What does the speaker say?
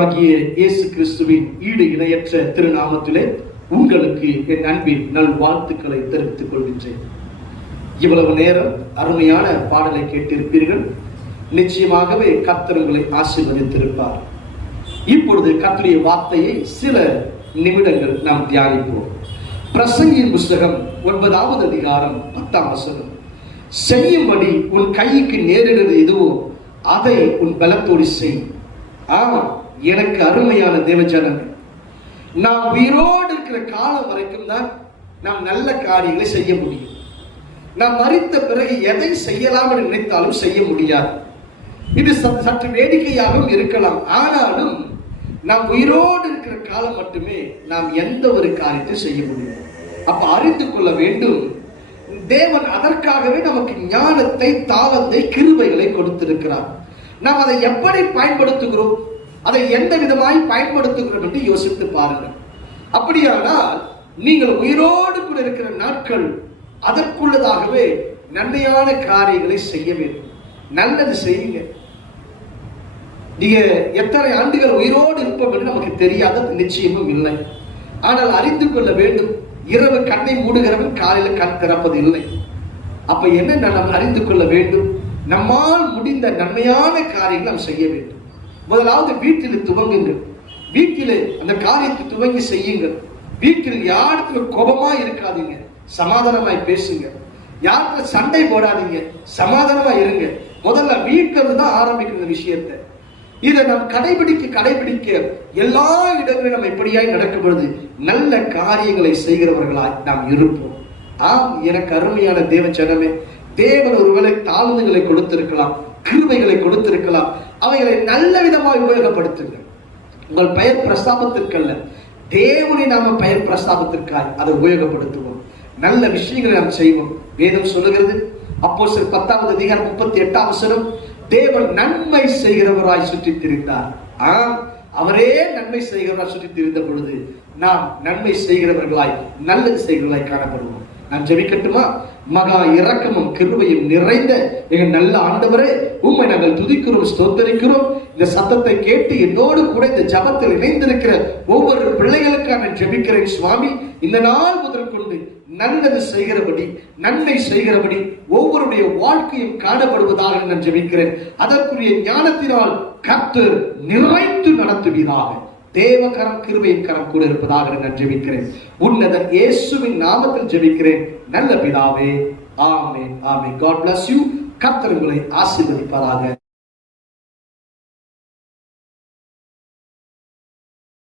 ஆண்டவராகிய இயேசு கிறிஸ்துவின் ஈடு இணையற்ற திருநாமத்திலே உங்களுக்கு என் அன்பின் நல்வாழ்த்துக்களை தெரிவித்துக் கொள்கின்றேன். இவ்வளவு நேரம் அருமையான பாடலை கேட்டிருப்பீர்கள். நிச்சயமாகவே கர்த்தர் உங்களை ஆசீர்வதித்திருப்பார். இப்பொழுது கர்த்தருடைய வார்த்தையை சில நிமிடங்கள் நாம் தியானிப்போம். பிரசங்கியின் புஸ்தகம் 9வது அதிகாரம் 10ஆம் வசனம். செய்யும்படி உன் கைக்கு நேரிடுவது எதுவோ அதை உன் பலத்தோடு செய். எனக்கு அருமையான தேவஜனமே, நாம் உயிரோடு இருக்கிற காலம் வரைக்கும் தான் நாம் நல்ல காரியங்களை செய்ய முடியும். நாம் மரித்த பிறகு எதை செய்யலாம் என்று நினைத்தாலும் செய்ய முடியாது. இது சற்று வேடிக்கையாகவும் இருக்கலாம். ஆனாலும் நாம் உயிரோடு இருக்கிற காலம் மட்டுமே நாம் எந்த ஒரு காரியத்தை செய்ய முடியும். அப்ப அறிந்து கொள்ள வேண்டும், தேவன் அதற்காகவே நமக்கு ஞானத்தை, தாளத்தை, கிருபைகளை கொடுத்திருக்கிறார். நாம் அதை எப்படி பயன்படுத்துகிறோம், அதை எந்த விதமாய் பயன்படுத்துகிறோம் என்று யோசித்து பாருங்கள். அப்படியானால் நீங்கள் உயிரோடு கூட இருக்கிற நாட்கள் அதற்குள்ளதாகவே நன்மையான காரியங்களை செய்ய வேண்டும். நல்லது செய்யுங்க. நீங்க எத்தனை ஆண்டுகள் உயிரோடு இருப்போம் என்று நமக்கு தெரியாத நிச்சயமும் இல்லை. ஆனால் அறிந்து கொள்ள வேண்டும், இரவு கண்ணை மூடுகிறவன் காலையில் கண் திறப்பது இல்லை. அப்ப என்ன நாம் அறிந்து கொள்ள வேண்டும், நம்மால் முடிந்த நன்மையான காரியங்களை நாம் செய்ய வேண்டும். முதலாவது வீட்டில் துவங்குங்கள். வீட்டிலே அந்த காரியத்தை துவங்கி செய்யுங்கள். வீட்டில் யாருக்கு கோபமா இருக்காதீங்க, சமாதானமாய் பேசுங்க. யாருக்கு சண்டை போடாதீங்க, சமாதானமா இருங்க. முதல்ல வீட்டில் தான் ஆரம்பிக்கிற விஷயத்தை. இதை நாம் கடைபிடிக்க எல்லா இடங்களிலும் நம்ம இப்படியாய் நடக்கும் பொழுது நல்ல காரியங்களை செய்கிறவர்களாய் நாம் இருப்போம். எனக்கு அருமையான தேவ ஜனமே, தேவன் ஒருவேளை தாழ்ந்துகளை கொடுத்திருக்கலாம், கிருபைகளை கொடுத்திருக்கலாம். அவைகளை நல்ல விதமாக உபயோகப்படுத்துங்க. உங்கள் பெயர் பிரஸ்தாபத்திற்கல்ல, தேவனை நாம பெயர் பிரஸ்தாபத்திற்காய் அதை உபயோகப்படுத்துவோம். நல்ல விஷயங்களை நாம் செய்வோம். வேதம் சொல்லுகிறது, அப்போஸ்தலர் 10வது அதிகாரம் 38ஆம் வசனம், தேவன் நன்மை செய்கிறவராய் சுற்றி திரிந்தார். அவரே நன்மை செய்கிறவராய் சுற்றி திரிந்த பொழுது நாம் நன்மை செய்கிறவர்களாய், நல்லது செய்கிறவர்களாய் காணப்படுவோம். நான் ஜெபிக்கட்டுமா? மகா இரக்கமும் கிருபையும் நிறைந்த எங்கள் நல்ல ஆண்டவரே, உம்மை நாங்கள் துதிக்கிறோம், ஸ்தோத்தரிக்கிறோம். இந்த சத்தத்தை கேட்டு என்னோடு கூட இந்த ஜபத்தில் இணைந்திருக்கிற ஒவ்வொரு பிள்ளைகளுக்காக ஜெபிக்கிறேன் சுவாமி. இந்த நாள் முதல் கொண்டு நல்லது செய்கிறபடி, நன்மை செய்கிறபடி ஒவ்வொருடைய வாழ்க்கையும் காணப்படுவதாக நான் ஜெபிக்கிறேன். அதற்குரிய ஞானத்தினால் கர்த்தர் நிறைத்து நடத்துவீராக. தேவகரம், கிருபையின் கரம் கூட இருப்பதாக நான் ஜெபிக்கிறேன். உன்னத இயேசுவின் நாமத்தில் ஜெபிக்கிறேன் நல்ல பிதாவே. ஆமென், ஆமென். God bless you. கர்த்தர் உங்களை ஆசீர்வதிப்பாராக.